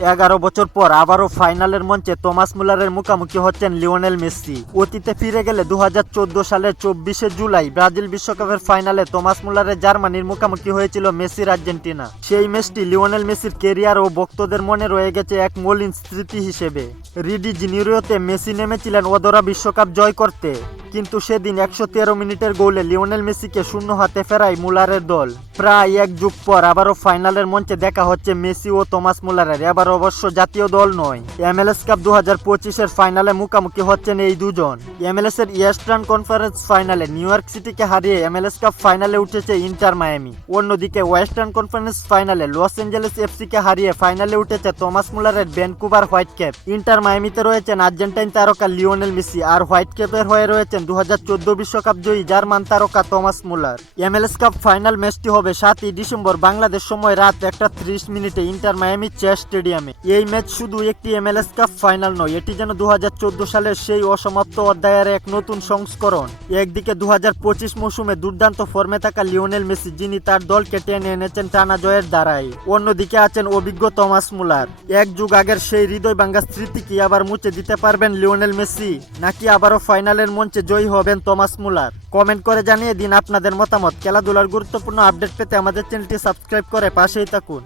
11 বছর পর আবারও ফাইনালের মঞ্চে থমাস মুলারের মুখোমুখি হচ্ছেন লিওনেল মেসি। অতীতে ফিরে গেলে 2014 সালের 24শে জুলাই ব্রাজিল বিশ্বকাপের ফাইনালে থমাস মুলারের জার্মানির মুখোমুখি হয়েছিল মেসির আর্জেন্টিনা। সেই ম্যাচটি লিওনেল মেসির কেরিয়ার ও ভক্তদের মনে রয়ে গেছে এক মলিন স্মৃতি হিসেবে। রিডি জেনিরোতে মেসি নেমেছিলেন অধরা বিশ্বকাপ জয় করতে, কিন্তু সেদিন 113 মিনিটের গোলে লিওনেল মেসিকে শূন্য হাতে ফেরায় মুলারের দল। প্রায় এক যুগ পর আবারও ফাইনালের মঞ্চে দেখা হচ্ছে মেসি ও থমাস মুলারের। এবার অবশ্য জাতীয় দল নয়, MLS কাপ 2025-এর ফাইনালে মুখোমুখি হচ্ছেন এই দুজন। MLS এর ইস্টার্ন কনফারেন্স ফাইনালে নিউ ইয়র্ক সিটিকে হারিয়ে MLS কাপ ফাইনালে উঠেছে ইন্টার মায়ামি। অন্যদিকে ওয়েস্টার্ন কনফারেন্স ফাইনালে লস অ্যাঞ্জেলেস এফসিকে হারিয়ে ফাইনালে উঠেছে থমাস মুলারের ভ্যানকুভার হোয়াইট ক্যাপ। ইন্টার মায়ামিতে রয়েছেন আর্জেন্টাইন তারকা লিওনেল মেসি, আর হোয়াইট ক্যাপের হয়ে রয়েছেন 2014 বিশ্বকাপ জয়ী জার্মান তারকা Thomas Muller. MLS cup final ম্যাচটি হবে 7ই ডিসেম্বর বাংলাদেশ সময় রাত 1:30 ইন্টার মায়ামি চেস স্টেডিয়ামে। এই ম্যাচ শুধু একটি MLS কাপ ফাইনাল নয়, এটি যেন 2014 সালের সেই অসমাপ্ত অধ্যায়ের এক নতুন সংস্করণ। একদিকে 2025 মৌসুমে দুর্দান্ত ফর্মে থাকা লিওনেল মেসি, যিনি তার দলকে টেনে এনেছেন টানা জয়ের দ্বারাই। অন্যদিকে আছেন অভিজ্ঞ থমাস মুলার। এক যুগ আগের সেই হৃদয় ভাঙ্গা স্মৃতি কি আবার মুছে দিতে পারবেন লিওনেল মেসি, নাকি আবারও ফাইনালের মঞ্চে জয়ী হবেন থমাস মুলার? কমেন্ট করে জানিয়ে দিন আপনাদের মতামত। খেলাধুলার গুরুত্বপূর্ণ আপডেট পেতে আমাদের চ্যানেলটি সাবস্ক্রাইব করে পাশেই থাকুন।